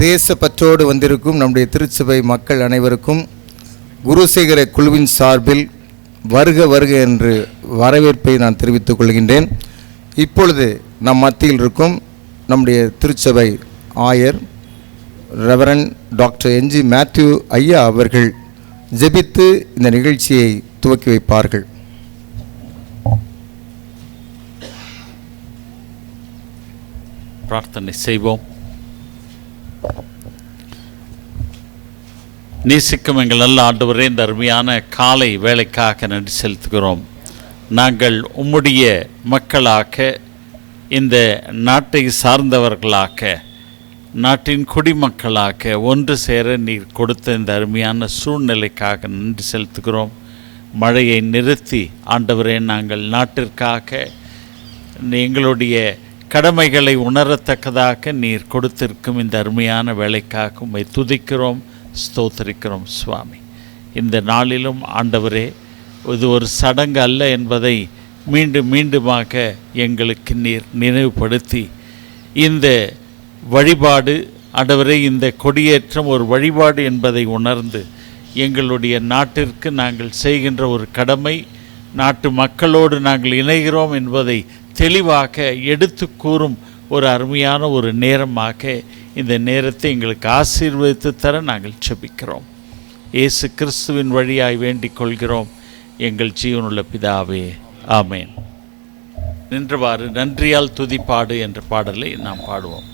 தேசப்பற்றோடு வந்திருக்கும் நம்முடைய திருச்சபை மக்கள் அனைவருக்கும் குருசேகர குழுவின் சார்பில் வருக வருக என்று வரவேற்பை நான் தெரிவித்துக் கொள்கின்றேன். இப்பொழுது நம் மத்தியில் இருக்கும் நம்முடைய திருச்சபை ஆயர் ரெவரண்ட் டாக்டர் என்ஜி மேத்யூ ஐயா அவர்கள் ஜெபித்து இந்த நிகழ்ச்சியை துவக்கி வைப்பார்கள். பிரார்த்தனை செய்வோம். நேசிக்கும் எங்கள் நல்ல ஆண்டவரே, இந்த அருமையான காலை வேலைக்காக நன்றி செலுத்துகிறோம். நாங்கள் உம்முடைய மக்களாக, இந்த நாட்டை சார்ந்தவர்களாக, நாட்டின் குடிமக்களாக ஒன்று சேர நீர் கொடுத்த இந்த அருமையான சூழ்நிலைக்காக நன்றி செலுத்துகிறோம். மழையை நிறுத்தி ஆண்டவரே, நாங்கள் நாட்டிற்காக எங்களுடைய கடமைகளை உணரத்தக்கதாக நீர் கொடுத்திருக்கும் இந்த அருமையான வேலைக்காக உம்மை துதிக்கிறோம், ஸ்தோத்திரிக்கிறோம் சுவாமி. இந்த நாளிலும் ஆண்டவரே, இது ஒரு சடங்கு அல்ல என்பதை மீண்டும் மீண்டுமாக எங்களுக்கு நீர் நினைவுபடுத்தி, இந்த வழிபாடு ஆண்டவரே, இந்த கொடியேற்றம் ஒரு வழிபாடு என்பதை உணர்ந்து எங்களுடைய நாட்டிற்கு நாங்கள் செய்கின்ற ஒரு கடமை, நாட்டு மக்களோடு நாங்கள் இணைகிறோம் என்பதை தெளிவாக எடுத்து கூறும் ஒரு அருமையான ஒரு நேரமாக இந்த நேரத்தை எங்களுக்கு ஆசீர்வதித்து தர நாங்கள் செபிக்கிறோம். இயேசு கிறிஸ்துவின் வழியாய் வேண்டிக் கொள்கிறோம் எங்கள் ஜீவனுள்ள பிதாவே, ஆமேன். நின்றவாறு நன்றியால் துதிப்பாடு என்ற பாடலை நாம் பாடுவோம்.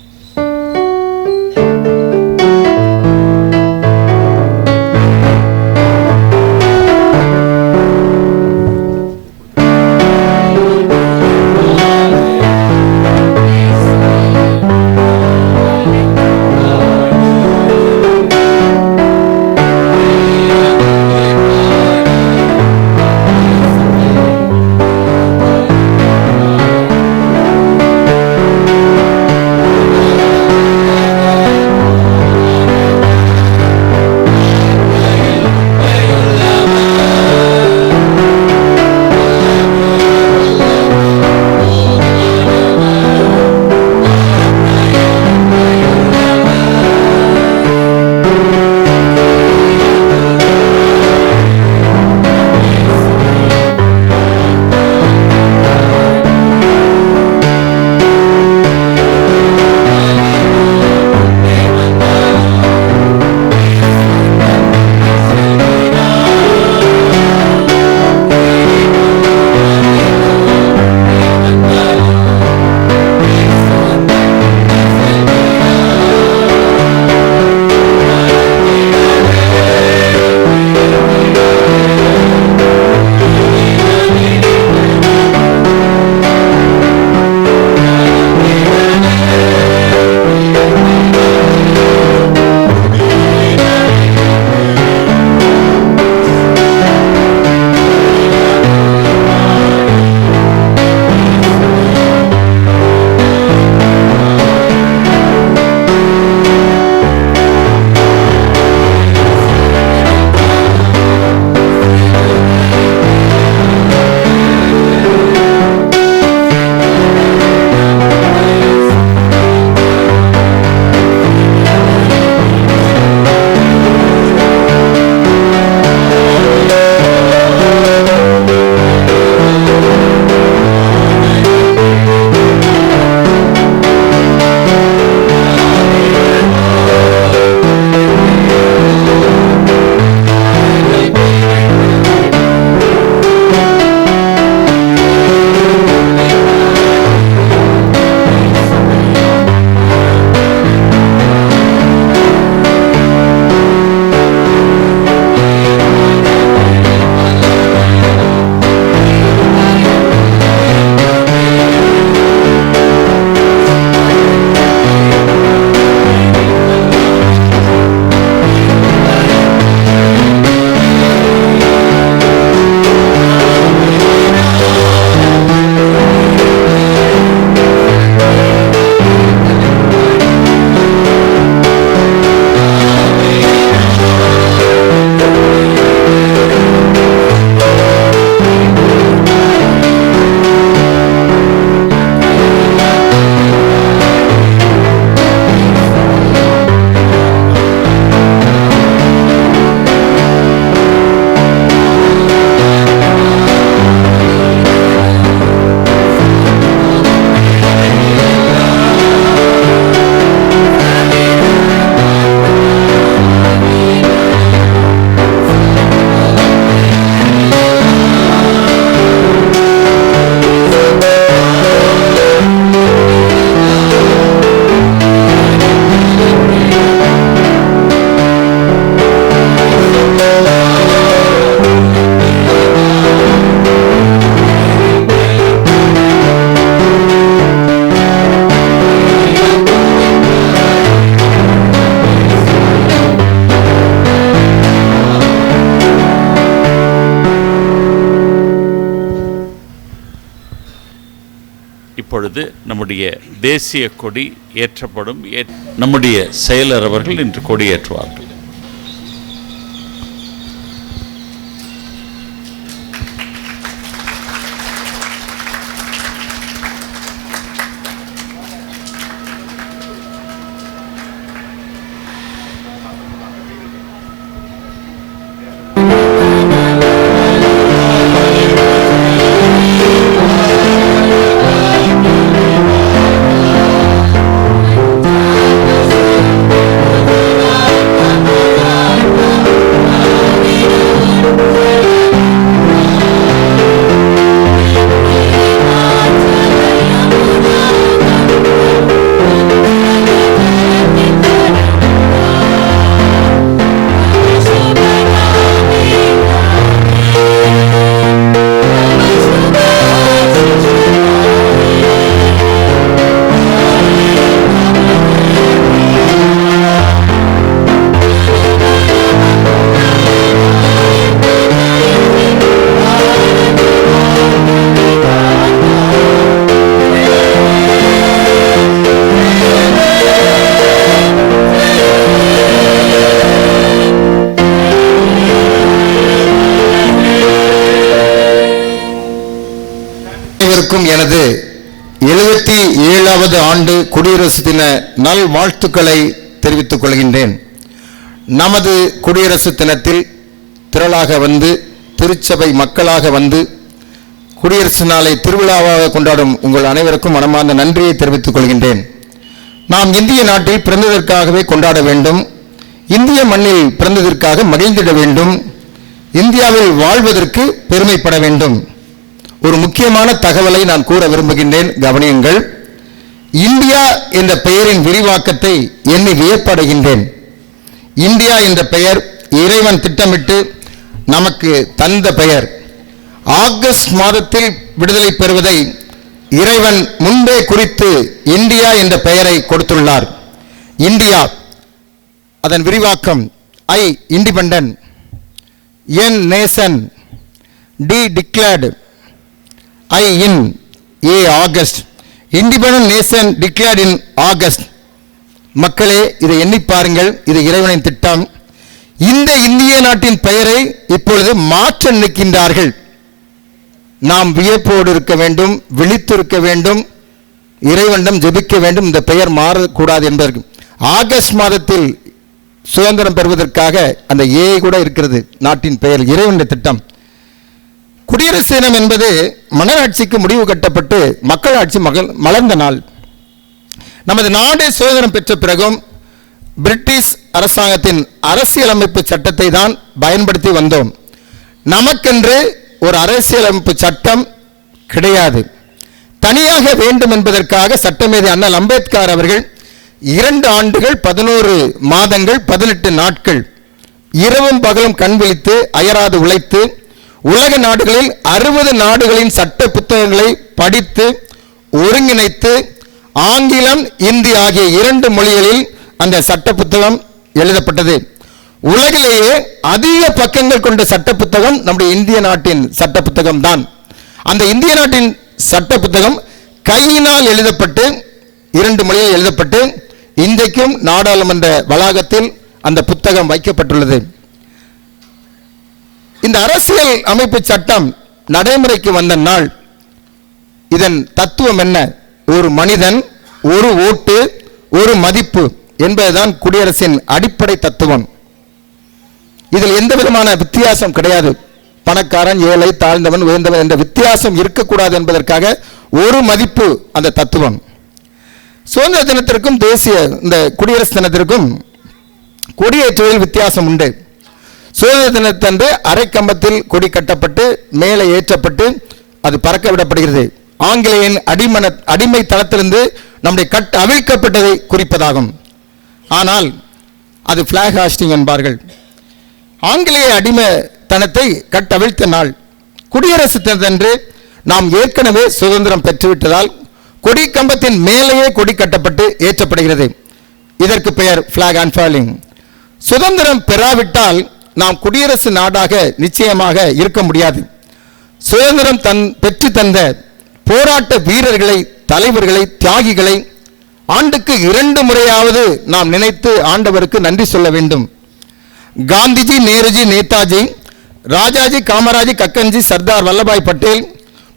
நம்முடைய தேசிய கொடி ஏற்றப்படும். நம்முடைய செயலர் அவர்கள் இன்று கொடி ஏற்றுவார்கள். எனது 77வது ஆண்டு குடியரசு தின நல் வாழ்த்துக்களை தெரிவித்துக் கொள்கின்றேன். நமது குடியரசு தினத்தில் திரளாக வந்து திருச்சபை மக்களாக வந்து குடியரசு நாளை திருவிழாவாக கொண்டாடும் உங்கள் அனைவருக்கும் மனமார்ந்த நன்றியை தெரிவித்துக் கொள்கின்றேன். நாம் இந்திய நாட்டில் பிறந்ததற்காகவே கொண்டாட வேண்டும், இந்திய மண்ணில் பிறந்ததற்காக மகிழ்ந்திட வேண்டும், இந்தியாவில் வாழ்வதற்கு பெருமைப்பட வேண்டும். ஒரு முக்கியமான தகவலை நான் கூற விரும்புகின்றேன், கவனியுங்கள். இந்தியா என்ற பெயரின் விரிவாக்கத்தை எண்ணி வியப்படைகின்றேன். இந்தியா என்ற பெயர் இறைவன் திட்டமிட்டு நமக்கு தந்த பெயர். ஆகஸ்ட் மாதத்தில் விடுதலை பெறுவதை இறைவன் முன்பே குறித்து இந்தியா என்ற பெயரை கொடுத்துள்ளார். இந்தியா, அதன் விரிவாக்கம் I independent, N nation, D declared, I in A August, independent nation declared in August. மக்களே, இதை எண்ணி பாருங்கள், இது இறைவனின் திட்டம். இந்த இந்திய நாட்டின் பெயரை இப்பொழுது மாற்ற நிற்கின்றார்கள். நாம் வியப்போடு இருக்க வேண்டும், விழித்திருக்க வேண்டும், இறைவனிடம் ஜெபிக்க வேண்டும். இந்த பெயர் மாறக்கூடாது என்பதற்கு ஆகஸ்ட் மாதத்தில் சுதந்திரம் பெறுவதற்காக அந்த ஏ கூட இருக்கிறது. நாட்டின் பெயர் இறைவனுடைய திட்டம். குடியரசு தினம் என்பது மன்னராட்சிக்கு முடிவு கட்டப்பட்டு மக்களாட்சி மலர்ந்த நாள். நமது நாடு சுதந்திரம் பெற்ற பிறகும் பிரிட்டிஷ் அரசாங்கத்தின் அரசியலமைப்பு சட்டத்தை தான் பயன்படுத்தி வந்தோம். நமக்கென்று ஒரு அரசியலமைப்பு சட்டம் கிடையாது. தனியாக வேண்டும் என்பதற்காக சட்டமேதை அண்ணல் அம்பேத்கர் அவர்கள் 2 ஆண்டுகள் 11 மாதங்கள் 18 நாட்கள் இரவும் பகலும் கண் விழித்து அயராது உழைத்து உலக நாடுகளில் 60 நாடுகளின் சட்ட புத்தகங்களை படித்து ஒருங்கிணைத்து ஆங்கிலம் இந்தி ஆகிய 2 மொழிகளில் அந்த சட்ட புத்தகம் எழுதப்பட்டது. உலகிலேயே அதிக பக்கங்கள் கொண்ட சட்ட புத்தகம் நம்முடைய இந்திய நாட்டின் சட்ட புத்தகம் தான். அந்த இந்திய நாட்டின் சட்ட புத்தகம் கையினால் எழுதப்பட்டு 2 மொழியில் எழுதப்பட்டு இன்றைக்கும் நாடாளுமன்ற வளாகத்தில் அந்த புத்தகம் வைக்கப்பட்டுள்ளது. இந்த அரசியல் அமைப்பு சட்டம் நடைமுறைக்கு வந்த நாள், இதன் தத்துவம் என்ன? ஒரு மனிதன், ஒரு ஓட்டு, ஒரு மதிப்பு என்பதுதான் குடியரசின் அடிப்படை தத்துவம். இதில் எந்த விதமான வித்தியாசம் கிடையாது. பணக்காரன், ஏழை, தாழ்ந்தவன், உயர்ந்தவன் என்ற வித்தியாசம் இருக்கக்கூடாது என்பதற்காக ஒரு மதிப்பு அந்த தத்துவம். சுதந்திர தினத்திற்கும் இந்த குடியரசு தினத்திற்கும் கொடியேற்றுவதில் வித்தியாசம் உண்டு. சுதந்திர தினத்தன்று அரை கம்பத்தில் கொடி கட்டப்பட்டு மேலே ஏற்றப்பட்டு அது பறக்க விடப்படுகிறது. ஆங்கிலேயன் அடிமை தளத்திலிருந்து நம்முடைய அவிழ்க்கப்பட்டதை குறிப்பதாகும். ஆனால் அது பிளாக் ஹாஸ்டிங் என்பார்கள். ஆங்கிலேய அடிமைத்தனத்தை கட்டவிழ்த்த நாள். குடியரசு தினத்தன்று நாம் ஏற்கனவே சுதந்திரம் பெற்றுவிட்டதால் கொடி கம்பத்தின் மேலேயே கொடி கட்டப்பட்டு ஏற்றப்படுகிறது. இதற்கு பெயர் பிளாக் அன்ஃபர்லிங். சுதந்திரம் பெறாவிட்டால் நாம் குடியரசு நாடாக நிச்சயமாக இருக்க முடியாது. சுதந்திரம் பெற்று தந்த போராட்ட வீரர்களை தலைவர்களை, தியாகிகளை ஆண்டுக்கு 2 முறையாவது நாம் நினைத்து ஆண்டவருக்கு நன்றி சொல்ல வேண்டும். காந்திஜி, நேருஜி, நேதாஜி, ராஜாஜி, காமராஜி, கக்கன்ஜி, சர்தார் வல்லபாய் பட்டேல்,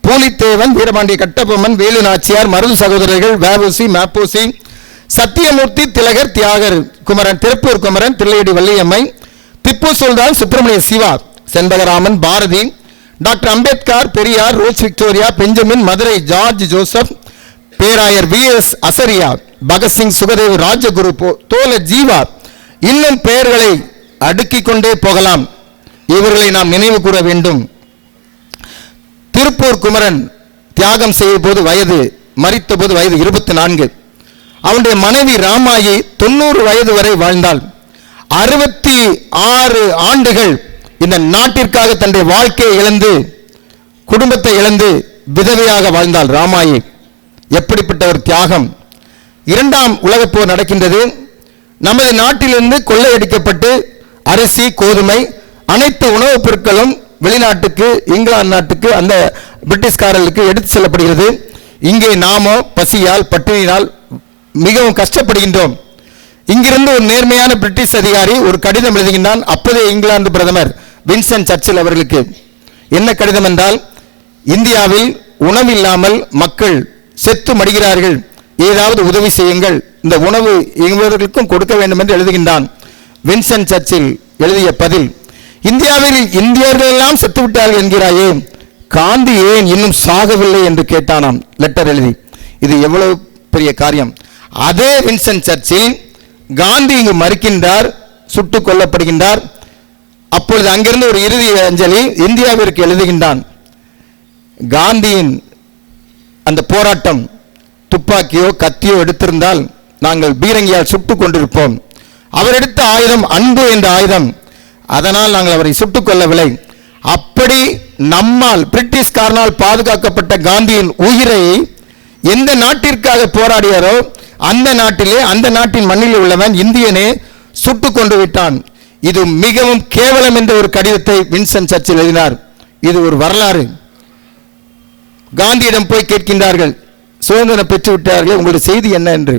பூலித்தேவன், வீரபாண்டிய கட்டபொம்மன், வேலு நாச்சியார், மருது சகோதரர்கள், VOC., Ma Po Si., Sathyamurthy, Thilagar, Thiyagar Kumaran, Tiruppur Kumaran, Thillaiyadi Valliammai, Tipu Sultan, Subramaniya Siva, Shenbagaraman, Bharathi, doctor Ambedkar, Periyar, Rose Victoria, Benjamin, Madurai George Joseph, பேராயர் வி.எஸ். அசரியா, பகத்சிங், சுகதேவ், ராஜகுரு, தோல ஜீவா, இன்னும் பெயர்களை அடுக்கிக் கொண்டே போகலாம். இவர்களை நாம் நினைவு கூற வேண்டும். திருப்பூர் குமரன் தியாகம் செய்ய போது மரித்த போது வயது 24. அவனுடைய மனைவி ராமாயி 90 வயது வரை வாழ்ந்தாள். 66 ஆண்டுகள் இந்த நாட்டிற்காக தன்னுடைய வாழ்க்கையை இழந்து, குடும்பத்தை இழந்து விதவையாக வாழ்ந்தாள் ராமாயி. எப்படிப்பட்ட ஒரு தியாகம்! 2ஆம் உலகப் போர் நடக்கின்றது. நமது நாட்டிலிருந்து கொள்ளையடிக்கப்பட்டு அரிசி, கோதுமை, அனைத்து உணவுப் பொருட்களும் வெளிநாட்டுக்கு, இங்கிலாந்து நாட்டுக்கு, அந்த பிரிட்டிஷ்காரர்களுக்கு எடுத்து செல்லப்படுகிறது. இங்கே நாமோ பசியால், பட்டினியால் மிகவும் கஷ்டப்படுகின்றோம். இங்கிருந்து ஒரு நேர்மையான பிரிட்டிஷ் அதிகாரி ஒரு கடிதம் எழுதுகின்றான் அப்போதைய இங்கிலாந்து பிரதமர் வின்ஸ்டன் சர்ச்சில் அவர்களுக்கு. என்ன கடிதம் என்றால், இந்தியாவில் உணவு இல்லாமல் மக்கள் செத்து மடிகிறார்கள், ஏதாவது உதவி செய்யுங்கள், இந்த உணவு இவர்களுக்கும் கொடுக்க வேண்டும் என்று எழுதுகின்றான். வின்ஸ்டன் சர்ச்சில் எழுதிய பதில், இந்தியாவில் இந்தியர்கள் எல்லாம் செத்துவிட்டார்கள் என்கிறாயே, காந்தி ஏன் இன்னும் சாகவில்லை என்று கேட்டானாம் லெட்டர் எழுதி. இது எவ்வளவு பெரிய காரியம்! அதே வின்ஸ்டன் சர்ச்சில் காந்தி இங்கு மறுக்கின்றார், சுட்டுக் கொல்லப்படுகின்றார். அப்பொழுது அங்கிருந்து ஒரு இறுதி அஞ்சலி இந்தியாவிற்கு எழுதுகின்றான். காந்தியின் அந்த போராட்டம் துப்பாக்கியோ கத்தியோ எடுத்திருந்தால் நாங்கள் பீரங்கியால் சுட்டுக் கொண்டிருப்போம். அவர் எடுத்த ஆயுதம் அன்பு என்ற ஆயுதம், அதனால் நாங்கள் அவரை சுட்டுக் கொள்ளவில்லை. அப்படி நம்மால் பிரிட்டிஷ்காரனால் பாதுகாக்கப்பட்ட காந்தியின் உயிரை எந்த நாட்டிற்காக போராடியாரோ அந்த நாட்டிலே, அந்த நாட்டின் மண்ணில் உள்ளவன் இந்தியனே சுட்டுக் கொண்டு விட்டான். இது மிகவும் கேவலம் என்ற ஒரு கடிதத்தை வின்ஸ்டன் சர்ச்சில் எழுதினார். இது ஒரு வரலாறு. காந்தியிடம் போய் கேட்கின்றார்கள், சுதந்திரம் பெற்று விட்டார்கள், உங்களுடைய செய்தி என்ன என்று.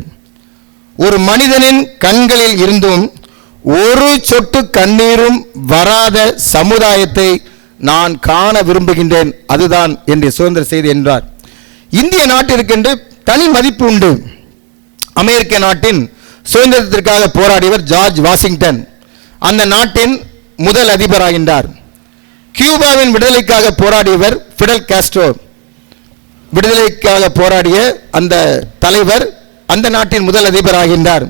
ஒரு மனிதனின் கண்களில் இருந்தும் ஒரு சொட்டு கண்ணீரும் வராத சமுதாயத்தை நான் காண விரும்புகின்றேன், அதுதான் என்னுடைய சுதந்திர செய்தி என்றார். இந்திய நாட்டிற்கென்று தனி மதிப்பு உண்டு. அமெரிக்க நாட்டின் சுதந்திரத்திற்காக போராடியவர் ஜார்ஜ் வாஷிங்டன், அந்த நாட்டின் முதல் அதிபராகின்றார். கியூபாவின் விடுதலைக்காக போராடியவர் பிடல் காஸ்ட்ரோ, விடுதலைக்காக போராடிய அந்த தலைவர் அந்த நாட்டின் முதல் அதிபராகின்றார்.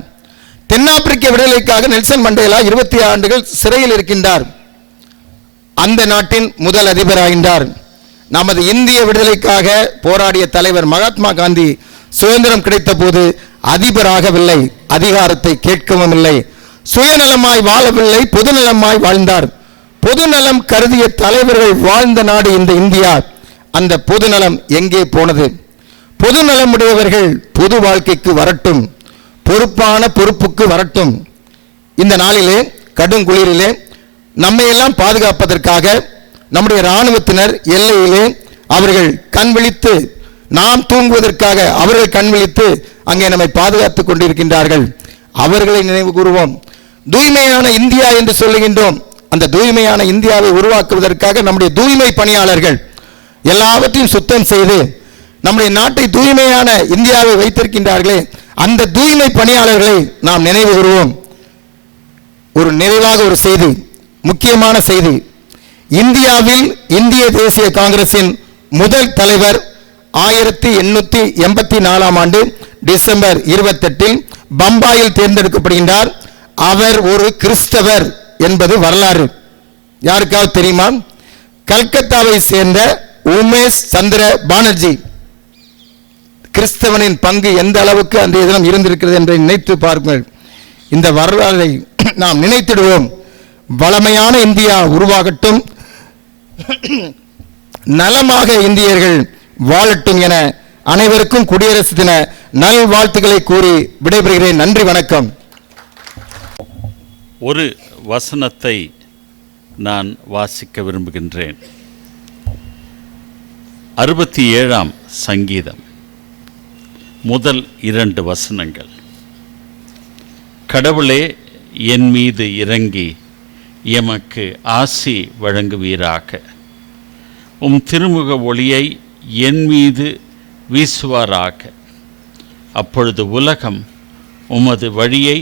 தென்னாப்பிரிக்க விடுதலைக்காக நெல்சன் மண்டேலா 20 ஆண்டுகள் சிறையில் இருக்கின்றார், அந்த நாட்டின் முதல் அதிபராகின்றார். நமது இந்திய விடுதலைக்காக போராடிய தலைவர் மகாத்மா காந்தி சுதந்திரம் கிடைத்த போது அதிபராகவில்லை, அதிகாரத்தை கேட்கவும் இல்லை, சுயநலமாய் வாழவில்லை, பொதுநலமாய் வாழ்ந்தார். பொதுநலம் கருதிய தலைவர்கள் வாழ்ந்த நாடு இந்த இந்தியா. அந்த பொதுநலம் எங்கே போனது? பொதுநலமுடையவர்கள் பொது வாழ்க்கைக்கு வரட்டும், பொறுப்பான பொறுப்புக்கு வரட்டும். இந்த நாளிலே, கடும் குளிரிலே நம்மையெல்லாம் பாதுகாப்பதற்காக நம்முடைய இராணுவத்தினர் எல்லையிலே அவர்கள் கண் விழித்து, நாம் தூங்குவதற்காக அவர்கள் கண் விழித்து அங்கே நம்மை பாதுகாத்துக் கொண்டிருக்கின்றார்கள். அவர்களை நினைவு கூறுவோம். தூய்மையான இந்தியா என்று சொல்லுகின்றோம். அந்த தூய்மையான இந்தியாவை உருவாக்குவதற்காக நம்முடைய தூய்மை பணியாளர்கள் எல்லாவற்றையும் சுத்தம் செய்து நம்முடைய நாட்டை தூய்மையான இந்தியாவை வைத்திருக்கின்றார்களே, அந்த தூய்மை பணியாளர்களை நாம் நினைவு கூறுவோம். ஒரு நிறைவாக ஒரு செய்தி, முக்கியமான செய்தி. இந்தியாவில் இந்திய தேசிய காங்கிரசின் முதல் தலைவர் 1884ஆம் ஆண்டு டிசம்பர் 28இல் பம்பாயில் தேர்ந்தெடுக்கப்படுகின்றார். அவர் ஒரு கிறிஸ்தவர் என்பது வரலாறு. யாருக்காவது தெரியுமா? கல்கத்தாவை சேர்ந்த உமேஷ் சந்திர பானர்ஜி. கிறிஸ்தவனின் பங்கு எந்த அளவுக்கு அந்த தினம் இருந்திருக்கிறது என்று நினைத்து பாருங்கள். இந்த வரலாறை நாம் நினைத்திடுவோம். வளமையான இந்தியா உருவாகட்டும், நலமாக இந்தியர்கள் வாழட்டும் என அனைவருக்கும் குடியரசு தின நல்வாழ்த்துக்களை கூறி விடைபெறுகிறேன். நன்றி, வணக்கம். ஒரு வசனத்தை நான் வாசிக்க விரும்புகின்றேன். 67ஆம் சங்கீதம். முதல் 2 வசனங்கள். கடவுளே என் மீது இறங்கி எமக்கு ஆசி வழங்குவீராக. உம் திருமுக ஒளியை என் மீது வீசுவாராக. அப்பொழுது உலகம் உமது வழியை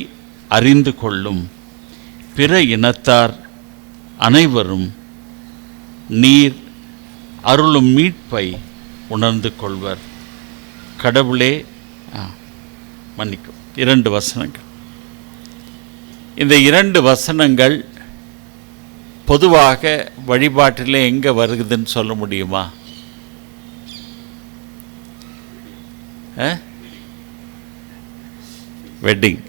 அறிந்து கொள்ளும். பிற இனத்தார் அனைவரும் நீர் அருளும் மீட்பை உணர்ந்து கொள்வர். கடவுளே மன்னிக்கும். 2 வசனங்கள். இந்த 2 வசனங்கள் பொதுவாக வழிபாட்டில் எங்கே வருகுதுன்னு சொல்ல முடியுமா? வெட்டிங்.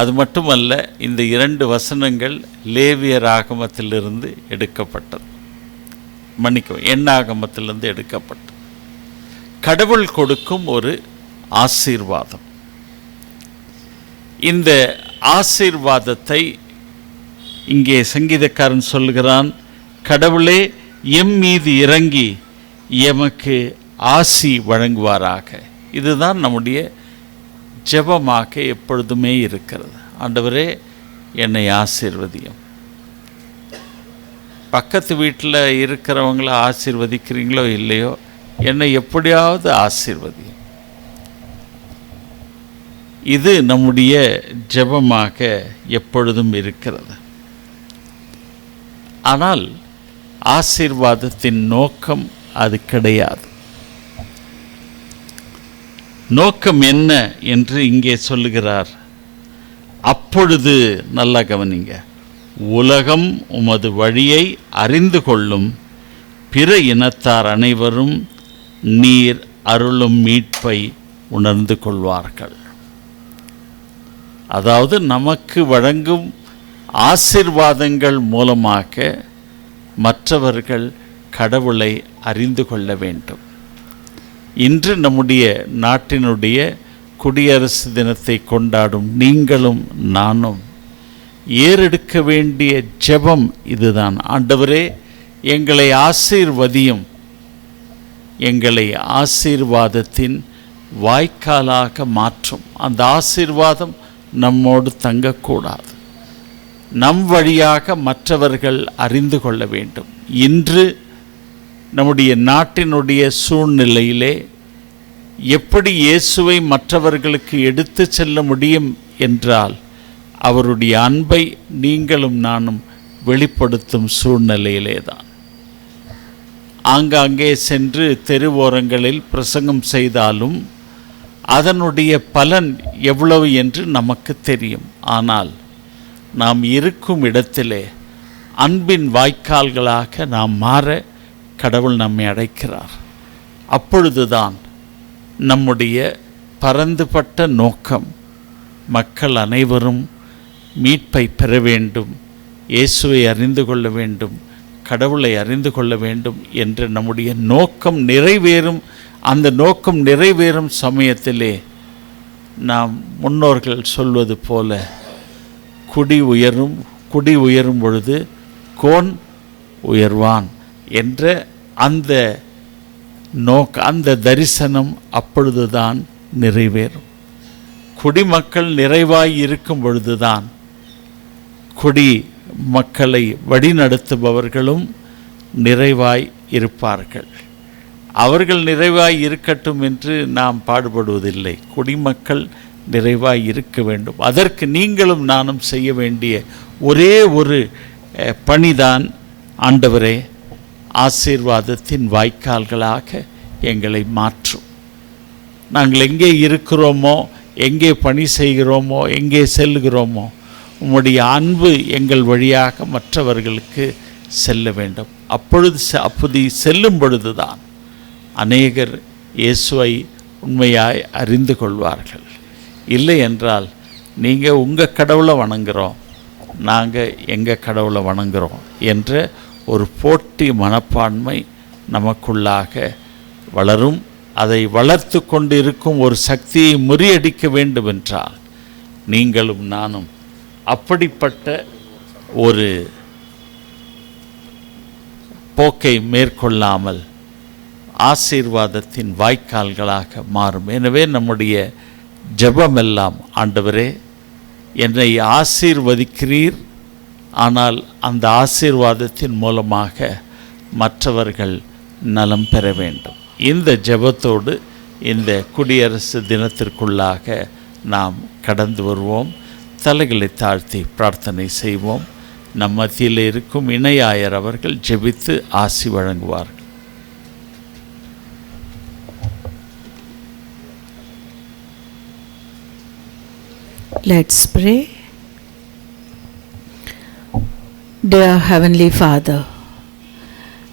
அது மட்டுமல்ல, இந்த 2 வசனங்கள் லேவியர் ஆகமத்திலிருந்து எடுக்கப்பட்டது. மன்னிக்கும், எண்ணாகமத்திலிருந்து எடுக்கப்பட்டது. கடவுள் கொடுக்கும் ஒரு ஆசீர்வாதம். இந்த ஆசீர்வாதத்தை இங்கே சங்கீதக்காரன் சொல்கிறான், கடவுளே எம் மீது இறங்கி எமக்கு ஆசி வழங்குவாராக. இதுதான் நம்முடைய ஜெபமாக எப்பொழுதுமே இருக்கிறது. ஆண்டவரே என்னை ஆசீர்வதியும். பக்கத்து வீட்டில் இருக்கிறவங்கள ஆசீர்வதிக்கிறீங்களோ இல்லையோ, என்னை எப்படியாவது ஆசீர்வதியும். இது நம்முடைய ஜெபமாக எப்பொழுதும் இருக்கிறது. ஆனால் ஆசீர்வாதத்தின் நோக்கம் அது கிடையாது. நோக்கம் என்ன என்று இங்கே சொல்லுகிறார். அப்பொழுது நல்லா கவனிங்க, உலகம் உமது வழியை அறிந்து கொள்ளும். பிற இனத்தார் அனைவரும் நீர் அருளும் மீட்பை உணர்ந்து கொள்வார்கள். அதாவது நமக்கு வழங்கும் ஆசீர்வாதங்கள் மூலமாக மற்றவர்கள் கடவுளை அறிந்து கொள்ள வேண்டும். இன்று நம்முடைய நாட்டினுடைய குடியரசு தினத்தை கொண்டாடும் நீங்களும் நானும் ஏறெடுக்க வேண்டிய ஜெபம் இதுதான். ஆண்டவரே எங்களை ஆசீர்வதியும். எங்களை ஆசீர்வாதத்தின் வாய்க்காலாக மாற்றும். அந்த ஆசீர்வாதம் நம்மோடு தங்கக்கூடாது. நம் வழியாக மற்றவர்கள் அறிந்து கொள்ள வேண்டும். இன்று நம்முடைய நாட்டினுடைய சூழ்நிலையிலே எப்படி இயேசுவை மற்றவர்களுக்கு எடுத்து செல்ல முடியும் என்றால், அவருடைய அன்பை நீங்களும் நானும் வெளிப்படுத்தும் சூழ்நிலையிலே தான். ஆங்காங்கே சென்று தெருவோரங்களில் பிரசங்கம் செய்தாலும் அதனுடைய பலன் எவ்வளவு என்று நமக்கு தெரியும். ஆனால் நாம் இருக்கும் இடத்திலே அன்பின் வாய்க்கால்களாக நாம் மாற கடவுள் நம்மை அழைக்கிறார். அப்பொழுதுதான் நம்முடைய பரந்துபட்ட நோக்கம் மக்கள் அனைவரும் மீட்பை பெற வேண்டும், இயேசுவை அறிந்து கொள்ள வேண்டும், கடவுளை அறிந்து கொள்ள வேண்டும் என்ற நம்முடைய நோக்கம் நிறைவேறும். அந்த நோக்கம் நிறைவேறும் சமயத்திலே நாம் முன்னோர்கள் சொல்வது போல குடி உயரும் பொழுது கோன் உயர்வான் என்ற அந்த தரிசனம் அப்பொழுதுதான் நிறைவேறும். குடிமக்கள் நிறைவாய் இருக்கும் பொழுதுதான் குடி மக்களை வழிநடத்துபவர்களும் நிறைவாய் இருப்பார்கள். அவர்கள் நிறைவாய் இருக்கட்டும் என்று நாம் பாடுபடுவதில்லை. குடிமக்கள் நிறைவாய் இருக்க வேண்டும். அதற்கு நீங்களும் நானும் செய்ய வேண்டிய ஒரே ஒரு பணிதான், ஆண்டவரே ஆசீர்வாதத்தின் வாய்க்கால்களாக எங்களை மாற்றும். நாங்கள் எங்கே இருக்கிறோமோ, எங்கே பணி செய்கிறோமோ, எங்கே செல்கிறோமோ, உம்முடைய அன்பு எங்கள் வழியாக மற்றவர்களுக்கு செல்ல வேண்டும். அப்படி செல்லும் பொழுதுதான் அநேகர் இயேசுவை உண்மையாய் அறிந்து கொள்வார்கள். இல்லை என்றால் நீங்கள் உங்கள் கடவுளை வணங்குகிறோம், நாங்கள் எங்கள் கடவுளை வணங்குகிறோம் என்ற ஒரு போட்டி மனப்பான்மை நமக்குள்ளாக வளரும். அதை வளர்த்து கொண்டு இருக்கும் ஒரு சக்தியை முறியடிக்க வேண்டும் என்றால் நீங்களும் நானும் அப்படிப்பட்ட ஒரு போக்கை மேற்கொள்ளாமல் ஆசீர்வாதத்தின் வாய்க்கால்களாக மாறும். எனவே நம்முடைய ஜெபமெல்லாம், ஆண்டவரே என்னை ஆசீர்வதிக்கிறீர், ஆனால் அந்த ஆசீர்வாதத்தின் மூலமாக மற்றவர்கள் நலம் பெற வேண்டும். இந்த ஜெபத்தோடு இந்த குடியரசு தினத்திற்குள்ளாக நாம் கடந்து வருவோம். தலைகளை தாழ்த்தி பிரார்த்தனை செய்வோம். நம் மத்தியில் இருக்கும் இணையாயர் அவர்கள் ஜெபித்து ஆசி வழங்குவார்கள். Let's pray. Dear Heavenly Father,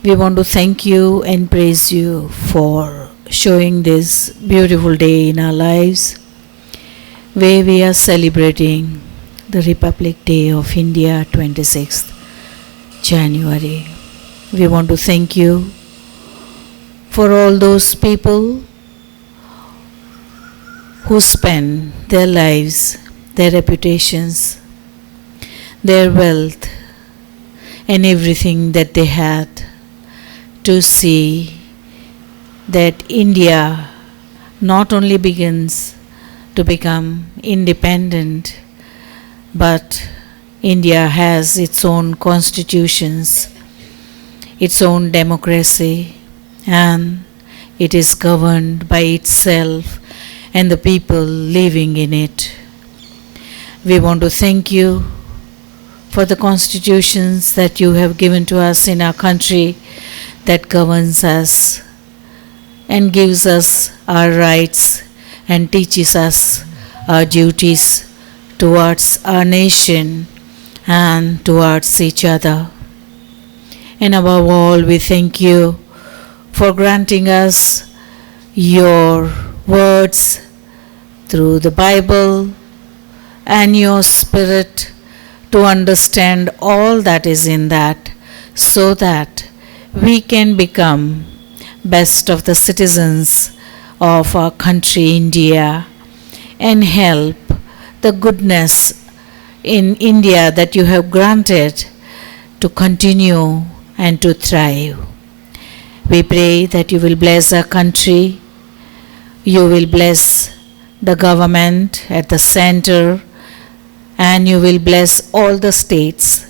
we want to thank you and praise you for showing this beautiful day in our lives, where we are celebrating the Republic Day of India, 26th January. We want to thank you for all those people who spend their lives, their reputations, their wealth, and everything that they had to see that India not only begins to become independent, but India has its own constitutions, its own democracy, and it is governed by itself and the people living in it. We want to thank you for the constitutions that you have given to us in our country that governs us and gives us our rights and teaches us our duties towards our nation and towards each other. And above all, we thank you for granting us your words through the Bible and your Spirit to understand all that is in that, so that we can become best of the citizens of our country, India, and help the goodness in India that you have granted to continue and to thrive. We pray that you will bless our country, you will bless the government at the center, and you will bless all the states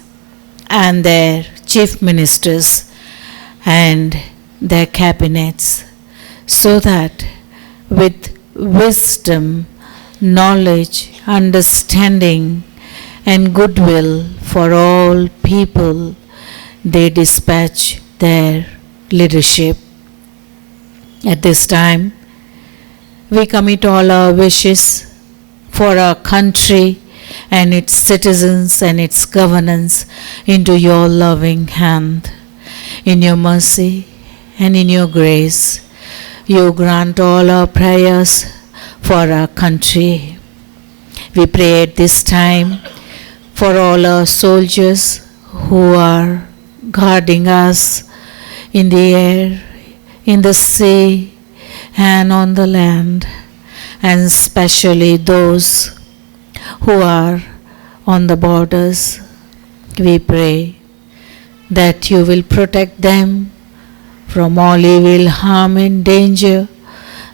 and their chief ministers and their cabinets, so that with wisdom, knowledge, understanding, and goodwill for all people, they dispatch their leadership. At this time, we commit all our wishes for our country and its citizens and its governance into your loving hand. In your mercy and in your grace, you grant all our prayers for our country. We pray at this time for all our soldiers who are guarding us in the air, in the sea, and on the land, and especially those who are on the borders. We pray that you will protect them from all evil, harm, and danger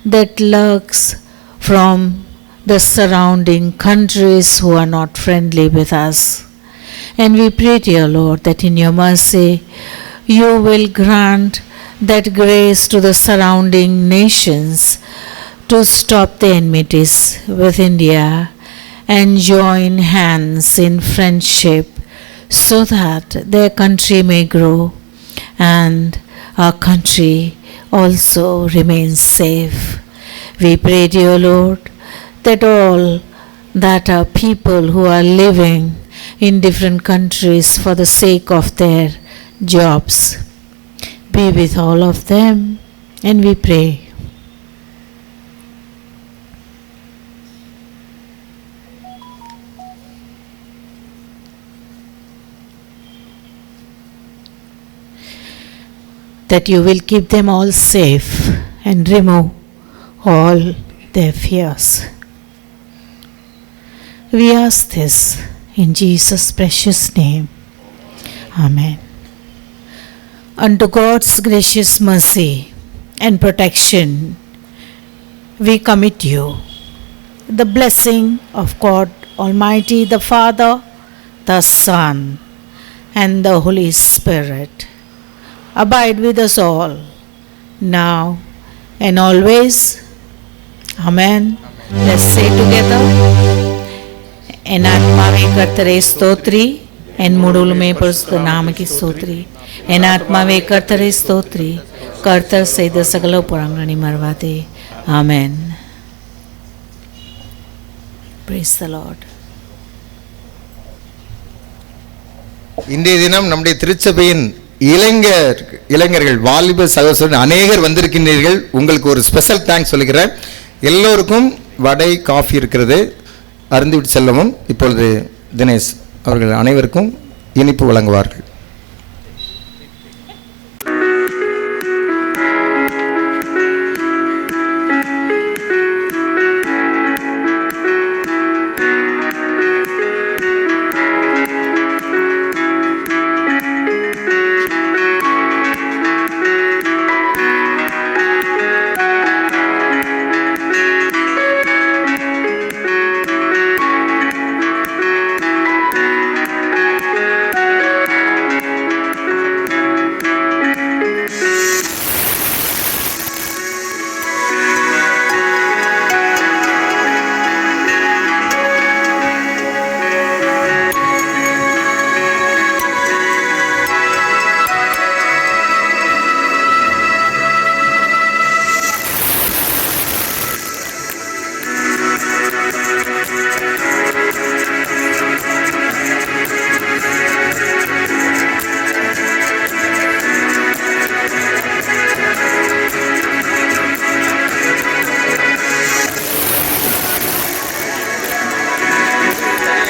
that lurks from the surrounding countries who are not friendly with us. And we pray, dear Lord, that in your mercy you will grant that grace to the surrounding nations to stop the enmities with India and join hands in friendship, so that their country may grow and our country also remains safe. We pray, dear Lord, that all that are people who are living in different countries for the sake of their jobs, be with all of them, and we pray. That you will keep them all safe and remove all their fears. We ask this in Jesus' precious name. Amen. Unto God's gracious mercy and protection, we commit you. The blessing of God Almighty, the Father, the Son, and the Holy Spirit abide with us all, now and always. Amen. Let's say together. என் ஆத்மாவை கர்த்தரை ஸ்தோத்ரி, என் முழுமே பரிசுத்த நாமக்கி ஸ்தோத்ரி. என் ஆத்மாவை கர்த்தரை ஸ்தோத்ரி, கர்த்தர் செய்த சகல உபகாரங்களை மறவாதே. ஆமென். Praise the Lord. இன்றைய தினம் நம்முடைய திருச்சபையின் இளைஞர்கள் வாலிப சகோதரர்கள் அநேகர் வந்திருக்கின்றீர்கள். உங்களுக்கு ஒரு ஸ்பெஷல் தேங்க்ஸ் சொல்லுகிறேன். எல்லோருக்கும் வடை காஃபி இருக்கிறது, அருந்திவிட்டு செல்லவும். இப்பொழுது தினேஷ் அவர்கள் அனைவருக்கும் இனிப்பு வழங்குவார்கள்.